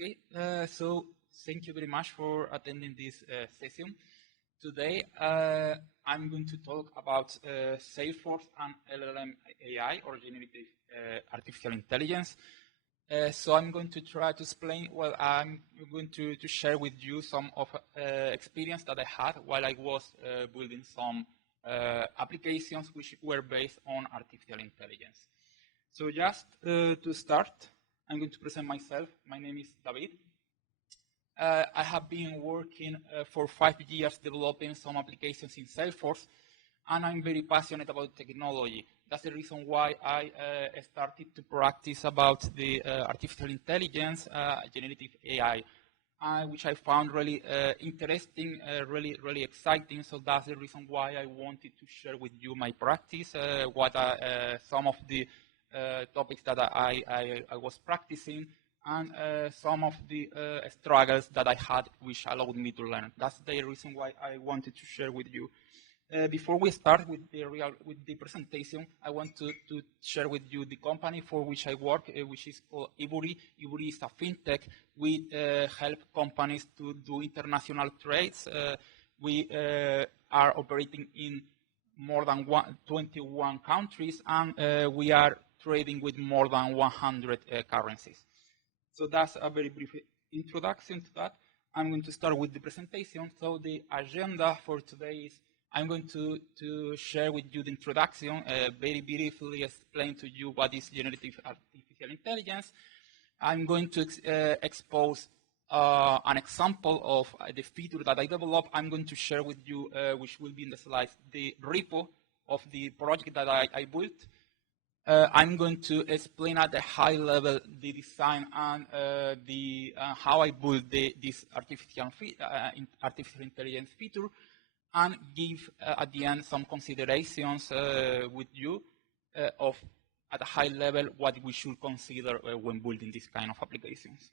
Okay, so thank you very much for attending this session. Today, I'm going to talk about Salesforce and LLM AI, or generative artificial intelligence. So I'm going to try to explain, well, I'm going to share with you some of experience that I had while I was building some applications which were based on artificial intelligence. So just to start, I'm going to present myself. My name is David. I have been working for 5 years developing some applications in Salesforce, and I'm very passionate about technology. That's the reason why I started to practice about the artificial intelligence, generative AI, which I found really interesting, really exciting. So that's the reason why I wanted to share with you my practice, what are some of the topics that I was practicing, and some of the struggles that I had, which allowed me to learn. That's the reason why I wanted to share with you. Before we start with the presentation, I want to share with you the company for which I work, which is called Ivory. Ivory is a fintech. We help companies to do international trades. We are operating in more than 21 countries, and we are trading with more than 100 currencies. So that's a very brief introduction to that. I'm going to start with the presentation. So the agenda for today is I'm going to share with you the introduction, very briefly explain to you what is generative artificial intelligence. I'm going to expose an example of the feature that I developed. I'm going to share with you, which will be in the slides, the repo of the project that I built. I'm going to explain at a high level the design and how I built this artificial intelligence feature, and give at the end some considerations with you of at a high level what we should consider when building this kind of applications.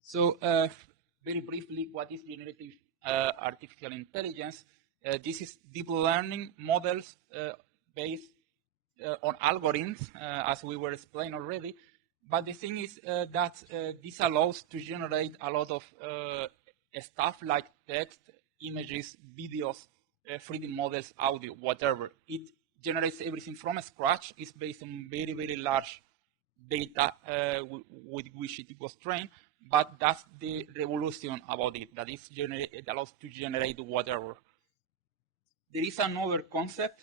So very briefly, what is generative artificial intelligence? This is deep learning models based on algorithms, as we were explained already. But the thing is that this allows to generate a lot of stuff like text, images, videos, 3D models, audio, whatever. It generates everything from scratch. It's based on very, very large data with which it was trained. But that's the revolution about it, that it allows to generate whatever. There is another concept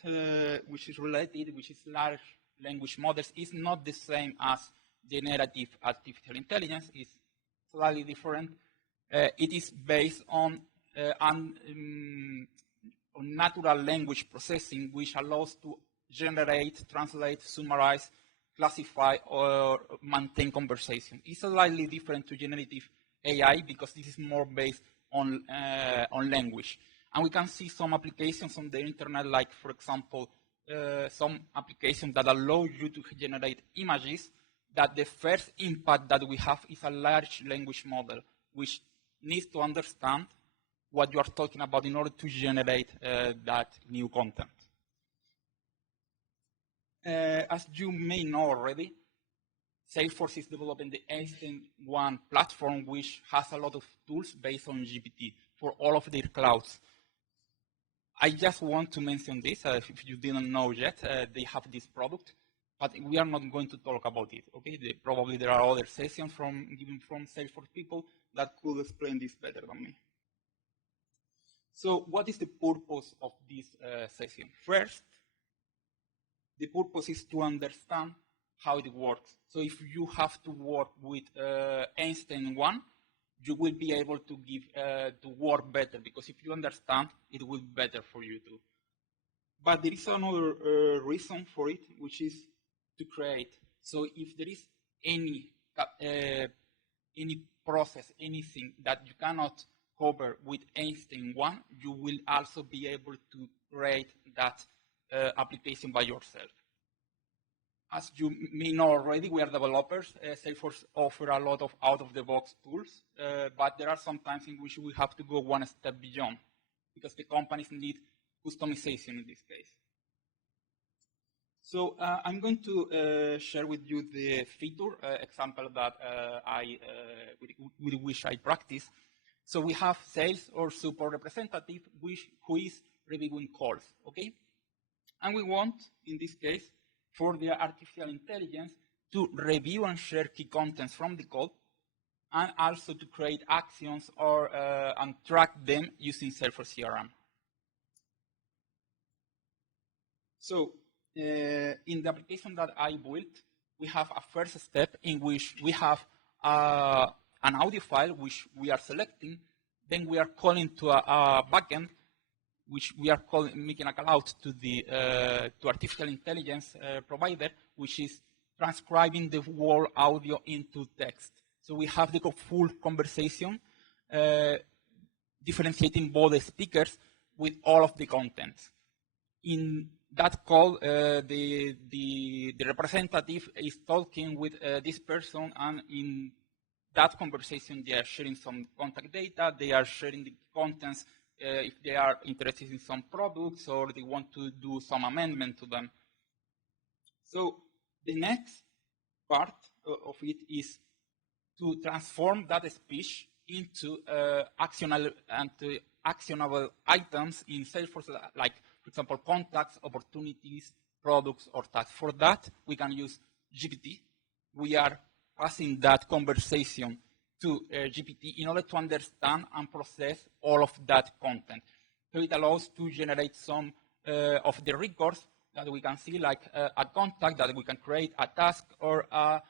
which is related, which is large language models. It's not the same as generative artificial intelligence. It's slightly different. It is based on natural language processing, which allows to generate, translate, summarize, classify, or maintain conversation. It's slightly different to generative AI because this is more based on language. And we can see some applications on the internet, like, for example, some applications that allow you to generate images, that the first impact that we have is a large language model, which needs to understand what you are talking about in order to generate that new content. As you may know already, Salesforce is developing the EinsteinGPT platform, which has a lot of tools based on GPT for all of their clouds. I just want to mention this, if you didn't know yet, they have this product, but we are not going to talk about it, okay? Probably there are other sessions given from Salesforce people that could explain this better than me. So what is the purpose of this session? First, the purpose is to understand how it works. So if you have to work with EinsteinGPT, you will be able to work better, because if you understand, it will be better for you too. But there is another reason for it, which is to create. So if there is any process, anything that you cannot cover with EinsteinGPT, you will also be able to create that application by yourself. As you may know already, we are developers. Salesforce offers a lot of out-of-the-box tools, but there are some times in which we have to go one step beyond, because the companies need customization in this case. So I'm going to share with you the feature example that with which I practice. So we have sales or support representative who is reviewing calls, okay? And we want, in this case, for the artificial intelligence to review and share key contents from the call, and also to create actions or and track them using Salesforce CRM. So in the application that I built, we have a first step in which we have an audio file which we are selecting. Then we are calling to a backend, which we are making a call out to the to artificial intelligence provider, which is transcribing the whole audio into text. So we have the full conversation, differentiating both the speakers with all of the contents. In that call, the representative is talking with this person, and in that conversation, they are sharing some contact data, they are sharing the contents if they are interested in some products or they want to do some amendment to them. So the next part of it is to transform that speech into actionable items in Salesforce, like, for example, contacts, opportunities, products, or tasks. For that, we can use GPT. We are passing that conversation to GPT in order to understand and process all of that content. So it allows to generate some of the records that we can see, like a contact that we can create, a task, or a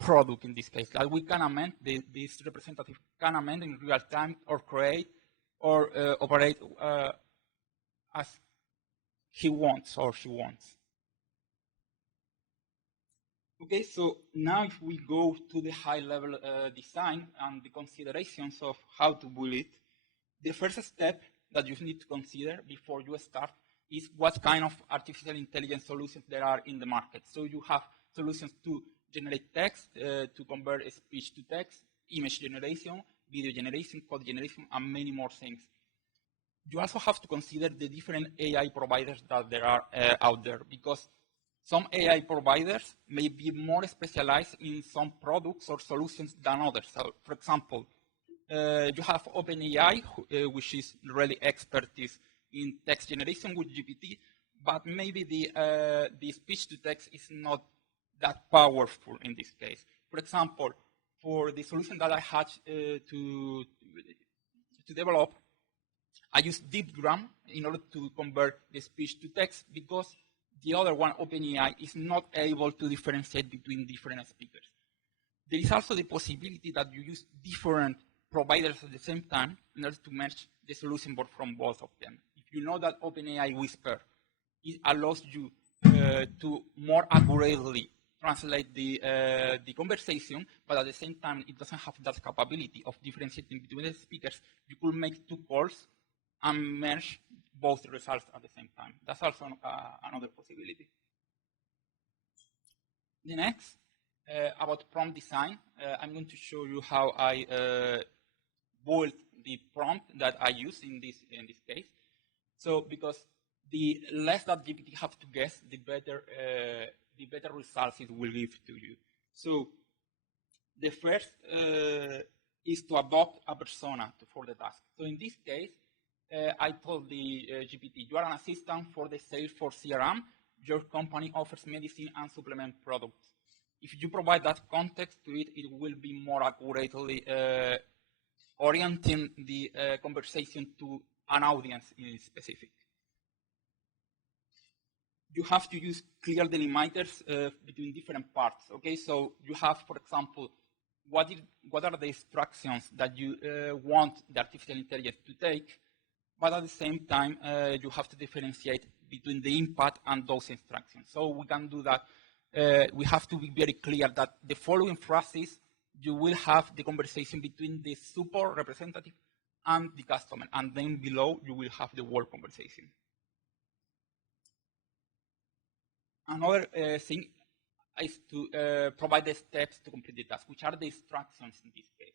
product in this case. Like we can amend, this representative can amend in real time or create or operate as he wants or she wants. Okay, so now if we go to the high-level design and the considerations of how to build it, the first step that you need to consider before you start is what kind of artificial intelligence solutions there are in the market. So you have solutions to generate text, to convert speech to text, image generation, video generation, code generation, and many more things. You also have to consider the different AI providers that there are out there, because some AI providers may be more specialized in some products or solutions than others. So, for example, you have OpenAI, which is really expertise in text generation with GPT, but maybe the speech-to-text is not that powerful in this case. For example, for the solution that I had to develop, I used DeepGram in order to convert the speech to text, because the other one, OpenAI, is not able to differentiate between different speakers. There is also the possibility that you use different providers at the same time in order to match the solution from both of them. If you know that OpenAI Whisper, it allows you to more accurately translate the conversation, but at the same time, it doesn't have that capability of differentiating between the speakers. You could make two calls and merge both results at the same time. That's also another possibility. The next, about prompt design, I'm going to show you how I built the prompt that I use in this case. So, because the less that GPT have to guess, the better results it will give to you. So, the first is to adopt a persona for the task. So, in this case, I told the GPT, you are an assistant for the Salesforce CRM. Your company offers medicine and supplement products. If you provide that context to it, it will be more accurately orienting the conversation to an audience in specific. You have to use clear delimiters between different parts. Okay, so you have, for example, what are the instructions that you want the artificial intelligence to take, but at the same time, you have to differentiate between the input and those instructions. So we can do that. We have to be very clear that the following phrases, you will have the conversation between the support representative and the customer, and then below you will have the whole conversation. Another thing is to provide the steps to complete the task, which are the instructions in this case,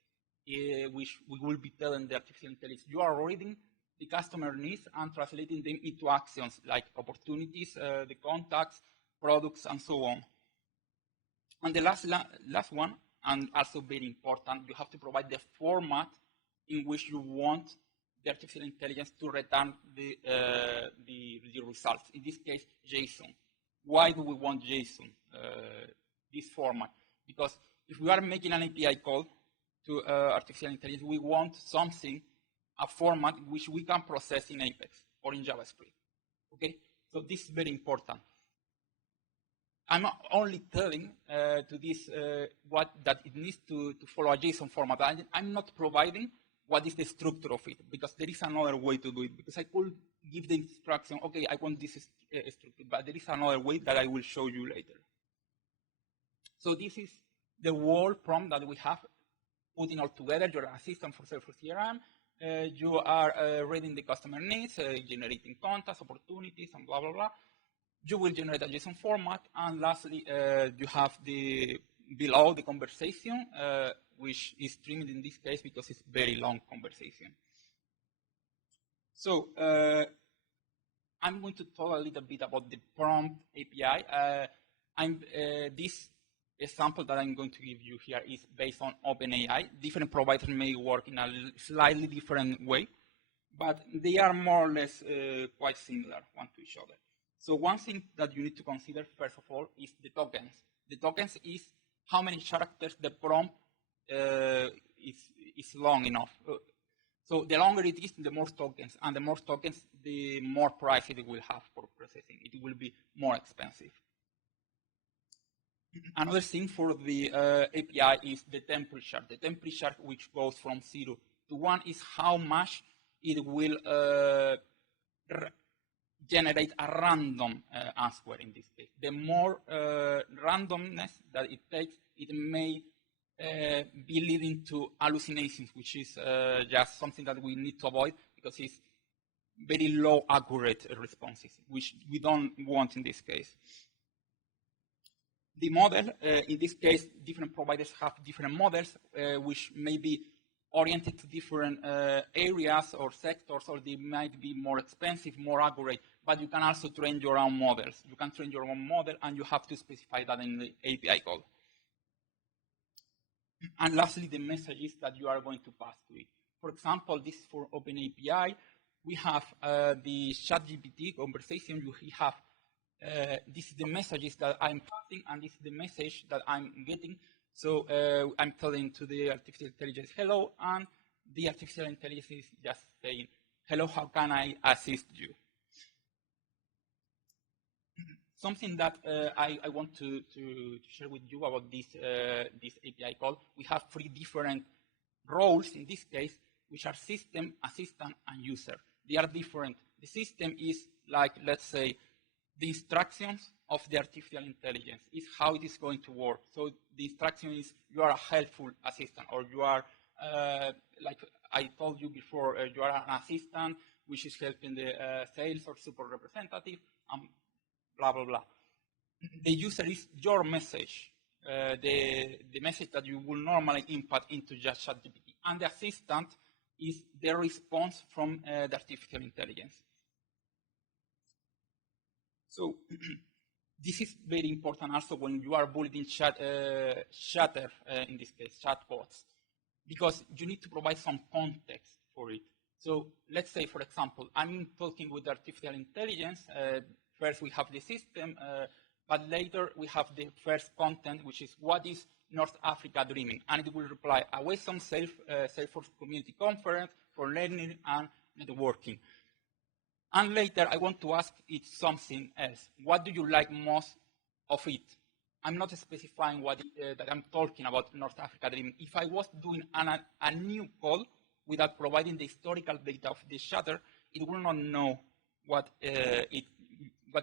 which we will be telling the artificial intelligence, you are reading the customer needs and translating them into actions like opportunities, the contacts, products, and so on. And the last one, and also very important, you have to provide the format in which you want the artificial intelligence to return the results. In this case, JSON. Why do we want JSON, this format? Because if we are making an API call to artificial intelligence, we want something, a format which we can process in Apex or in JavaScript. Okay, so this is very important. I'm not only telling to this that it needs to follow a JSON format. I'm not providing what is the structure of it, because there is another way to do it. Because I could give the instruction, okay, I want this structure, but there is another way that I will show you later. So this is the whole prompt that we have, putting all together. You're an assistant for Salesforce CRM. You are reading the customer needs, generating contacts, opportunities, and blah, blah, blah. You will generate a JSON format. And lastly, you have below the conversation, which is trimmed in this case because it's very long conversation. So I'm going to talk a little bit about the prompt API. This example that I'm going to give you here is based on OpenAI. Different providers may work in a slightly different way, but they are more or less quite similar one to each other. So one thing that you need to consider, first of all, is the tokens. The tokens is how many characters the prompt is long enough. So the longer it is, the more tokens, and the more tokens, the more price it will have for processing. It will be more expensive. Another thing for the API is the temperature. The temperature, which goes from 0 to 1, is how much it will generate a random answer in this case. The more randomness that it takes, it may be leading to hallucinations, which is just something that we need to avoid because it's very low accurate responses, which we don't want in this case. The model, in this case, different providers have different models, which may be oriented to different areas or sectors, or they might be more expensive, more accurate, but you can also train your own models. You can train your own model, and you have to specify that in the API call. And lastly, the messages that you are going to pass to it. For example, this is for OpenAPI. We have the ChatGPT conversation. We have this is the messages that I'm passing, and this is the message that I'm getting. So I'm telling to the artificial intelligence, hello, and the artificial intelligence is just saying, hello, how can I assist you? Something that I want to share with you about this API call, we have 3 different roles in this case, which are system, assistant, and user. They are different. The system is like, let's say, the instructions of the artificial intelligence is how it is going to work. So the instruction is you are a helpful assistant, or you are, like I told you before, you are an assistant which is helping the sales or support representative, blah, blah, blah. The user is your message, the message that you will normally input into just ChatGPT. And the assistant is the response from the artificial intelligence. So this is very important also when you are building chatter, in this case, chatbots, because you need to provide some context for it. So let's say, for example, I'm talking with artificial intelligence. First, we have the system, but later we have the first content, which is what is North Africa dreaming? And it will reply, away some Salesforce community conference for learning and networking. And later, I want to ask it something else. What do you like most of it? I'm not specifying what that I'm talking about North Africa dreaming. If I was doing a new call without providing the historical data of the chatter, it will not know what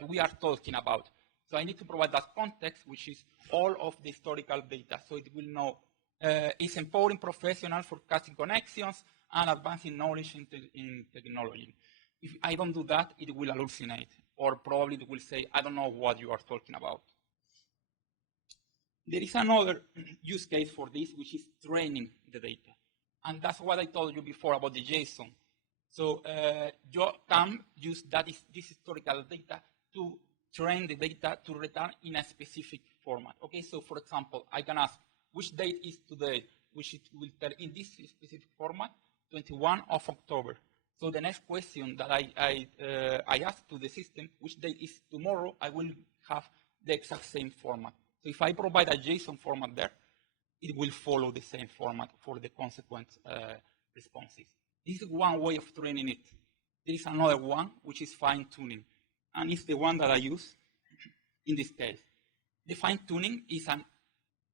we are talking about. So I need to provide that context, which is all of the historical data. So it will know it's empowering professionals, forecasting connections, and advancing knowledge in technology. If I don't do that, it will hallucinate, or probably it will say, I don't know what you are talking about. There is another use case for this, which is training the data. And that's what I told you before about the JSON. So you can use this historical data to train the data to return in a specific format. Okay, so for example, I can ask which date is today, which it will tell in this specific format, 21 of October. So the next question that I ask to the system, which date is tomorrow, I will have the exact same format. So if I provide a JSON format there, it will follow the same format for the consequent responses. This is one way of training it. There is another one, which is fine-tuning, and it's the one that I use in this case. The fine-tuning is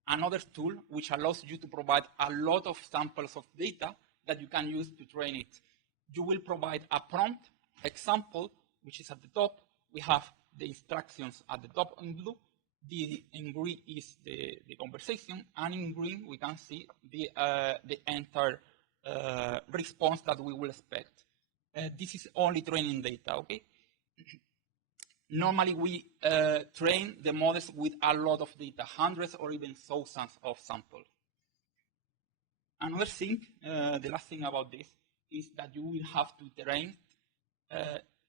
another tool which allows you to provide a lot of samples of data that you can use to train it. You will provide a prompt example, which is at the top. We have the instructions at the top in blue. In green is the conversation, and in green we can see the entire response that we will expect. This is only training data, okay? Normally we train the models with a lot of data, hundreds or even thousands of samples. Another thing, the last thing about this, is that you will have to train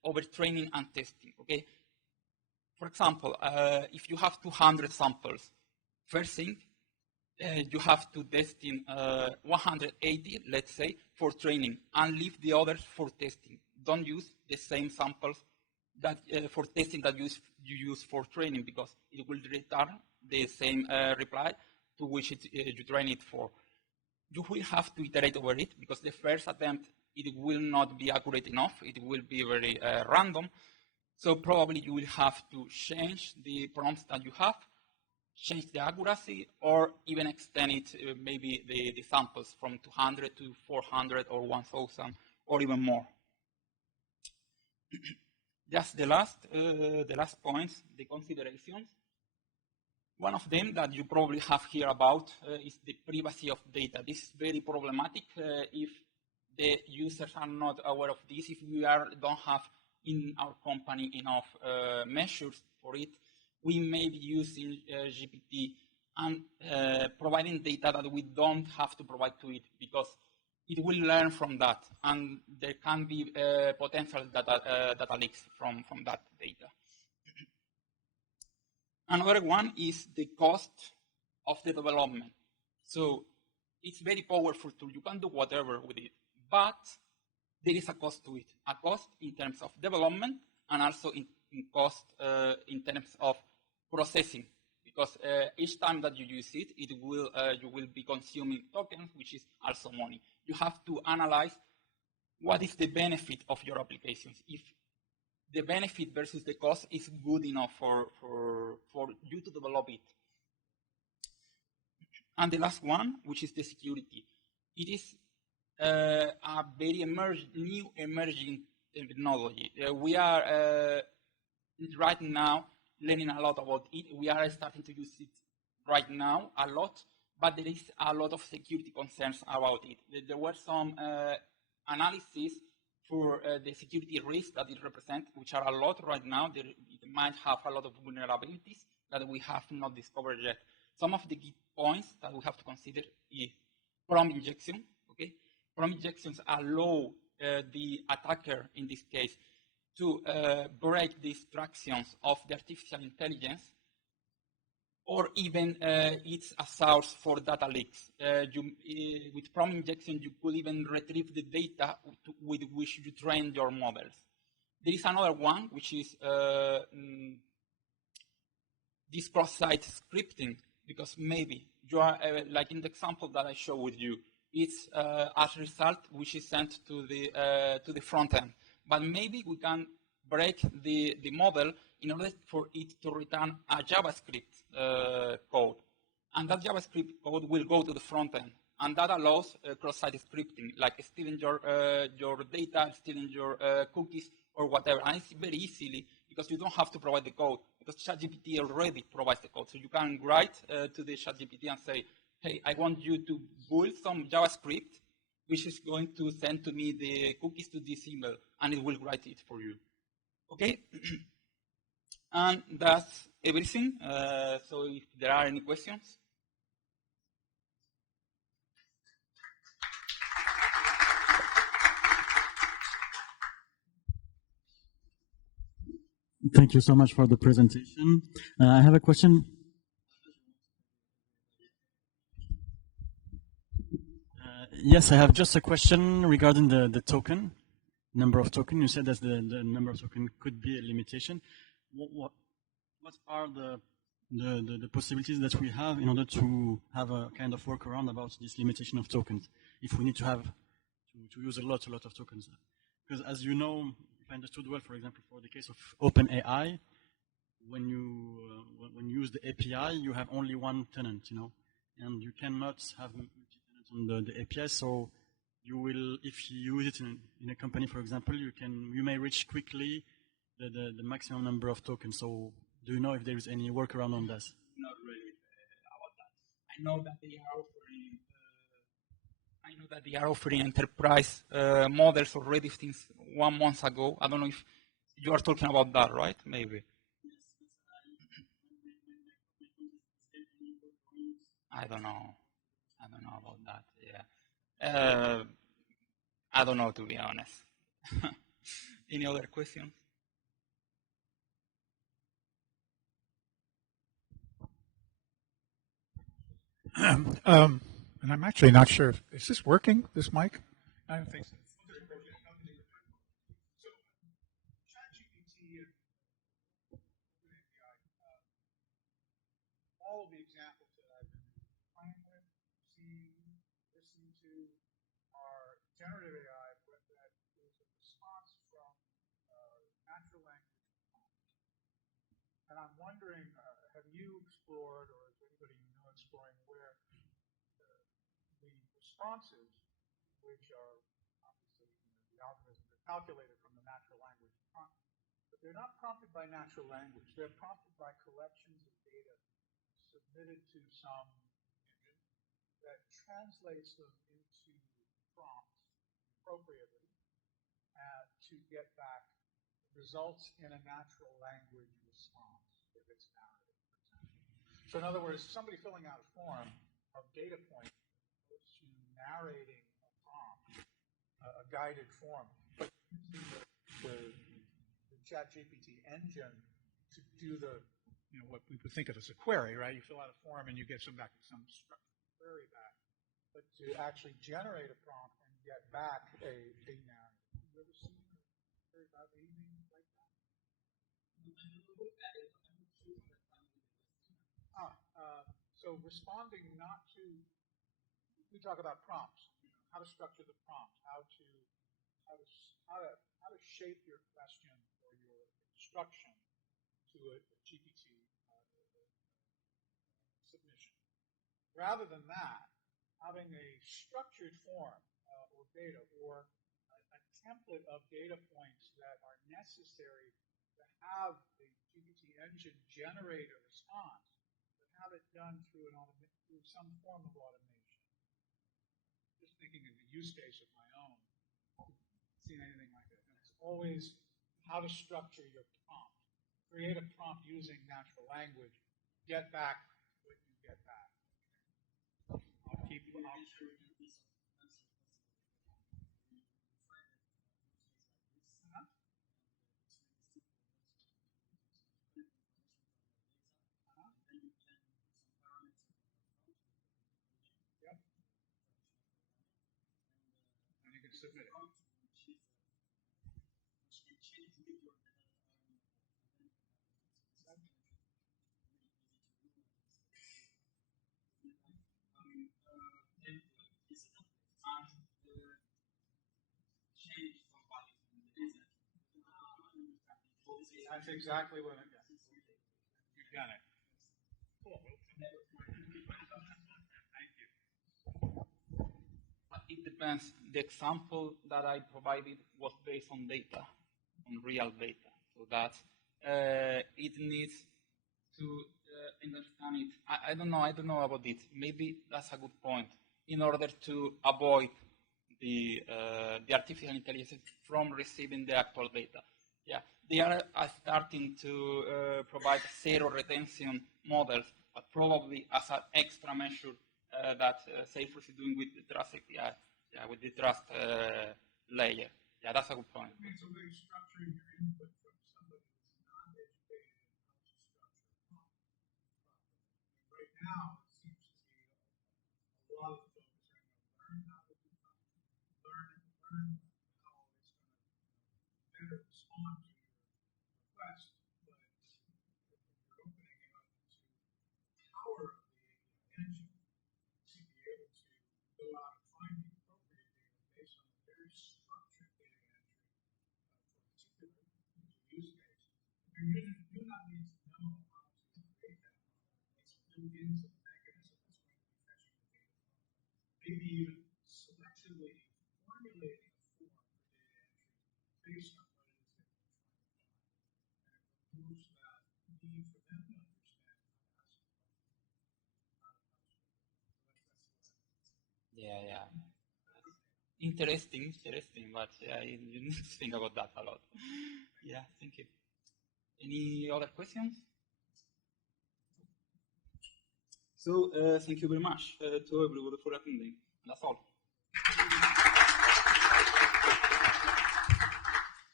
over training and testing, okay? For example, if you have 200 samples, first thing, you have to test in 180, let's say, for training, and leave the others for testing. Don't use the same samples that for testing that you use for training, because it will return the same reply to which you train it for. You will have to iterate over it, because the first attempt, it will not be accurate enough. It will be very random. So probably you will have to change the prompts that you have, change the accuracy, or even extend it, maybe the samples from 200 to 400 or 1,000 or even more. Just the last points, the considerations. One of them that you probably have heard about is the privacy of data. This is very problematic if the users are not aware of this, if we don't have in our company enough measures for it. We may be using GPT and providing data that we don't have to provide to it, because it will learn from that, and there can be potential data leaks from that data. Another one is the cost of the development. So it's very powerful tool. You can do whatever with it, but there is a cost to it. A cost in terms of development, and also in cost in terms of processing. Because each time that you use it, you will be consuming tokens, which is also money. You have to analyze what is the benefit of your applications. If the benefit versus the cost is good enough for you to develop it. And the last one, which is the security. It is a very new emerging technology. We are right now learning a lot about it. We are starting to use it right now a lot, but there is a lot of security concerns about it. There were some analyses for the security risks that it represents, which are a lot right now. It might have a lot of vulnerabilities that we have not discovered yet. Some of the key points that we have to consider is prompt injection. Okay, prompt injections allow the attacker, in this case, to break the instructions of the artificial intelligence, or even it's a source for data leaks. With prompt injection, you could even retrieve the data with which you train your models. There is another one, which is this cross-site scripting, because maybe you are, like in the example that I showed with you, it's a result which is sent to the front end. But maybe we can break the model in order for it to return a JavaScript code. And that JavaScript code will go to the front end. And that allows cross-site scripting, like stealing your data, stealing your cookies, or whatever. And it's very easily, because you don't have to provide the code, because ChatGPT already provides the code. So you can write to the ChatGPT and say, hey, I want you to build some JavaScript, which is going to send to me the cookies to this email, and it will write it for you. Okay? And that's everything. So if there are any questions. Thank you so much for the presentation. I have a question. Yes, I have just a question regarding the token, number of token. You said that the number of token could be a limitation. What are the possibilities that we have in order to have a kind of workaround about this limitation of tokens, if we need to have to use a lot of tokens? Because as you know, if I understood well, for example, for the case of OpenAI, when you use the API, you have only one tenant, and you cannot have multi-tenants on the API. So you will, if you use it in a company, for example, you may reach quickly the maximum number of tokens. So do you know if there is any workaround on this? Not really about that. I know that they are offering enterprise models already since 1 month ago. I don't know if you are talking about that, right? Maybe. I don't know about that. Yeah. I don't know, to be honest. Any other questions? And I'm actually not sure. Is this working, this mic? I don't think so. So, ChatGPT and OpenAI, all of the examples that I've been playing with, seeing, listening to are generative AI, but that is a response from natural language. And I'm wondering, have you explored, or is anybody you know exploring, where the responses, which are obviously the algorithms are calculated from the natural language prompt, but they're not prompted by natural language. They're prompted by collections of data submitted to some engine that translates them into prompts appropriately to get back results in a natural language response if it's narrative, for example. So in other words, somebody filling out a form of data points goes to narrating a prompt, a guided form, but using the ChatGPT engine to do what we would think of as a query, right? You fill out a form and you get some structured query back. But to actually generate a prompt and get back a narrative. Have you ever seen or heard about anything like that? So responding not to, we talk about prompts, how to structure the prompt, how to shape your question or your instruction to a GPT submission. Rather than that, having a structured form or data or a template of data points that are necessary to have the GPT engine generate a response, but have it done through some form of automation. Just thinking of the use case of my own, seen anything like that. It's always how to structure your prompt. Create a prompt using natural language, get back what you get back. Yep. And you can submit it. That's exactly what it is. You've done it. Cool. Thank you. It depends. The example that I provided was based on data, on real data. So that it needs to understand it. I don't know about it. Maybe that's a good point. In order to avoid the artificial intelligence from receiving the actual data. Yeah, they are starting to provide zero retention models, but probably as an extra measure that Salesforce is doing with the trust API, with the trust layer. Yeah, that's a good point. It's a way of structuring your input from somebody who's not a to respond to your request, but you're opening it up to the power of the API engine to be able to go out and find the appropriate data based on a very structured data entry for a particular use case. Your user do not need to know how to create that model. It's built into the mechanism that's going to be fetching the data. Maybe even selectively formulating a form for data entry based on what it is that you're trying to find. And it removes that need for them to understand how to ask the question. Yeah. Interesting, but you need to think about that a lot. Yeah, thank you. Any other questions? So, thank you very much to everybody for attending. That's all.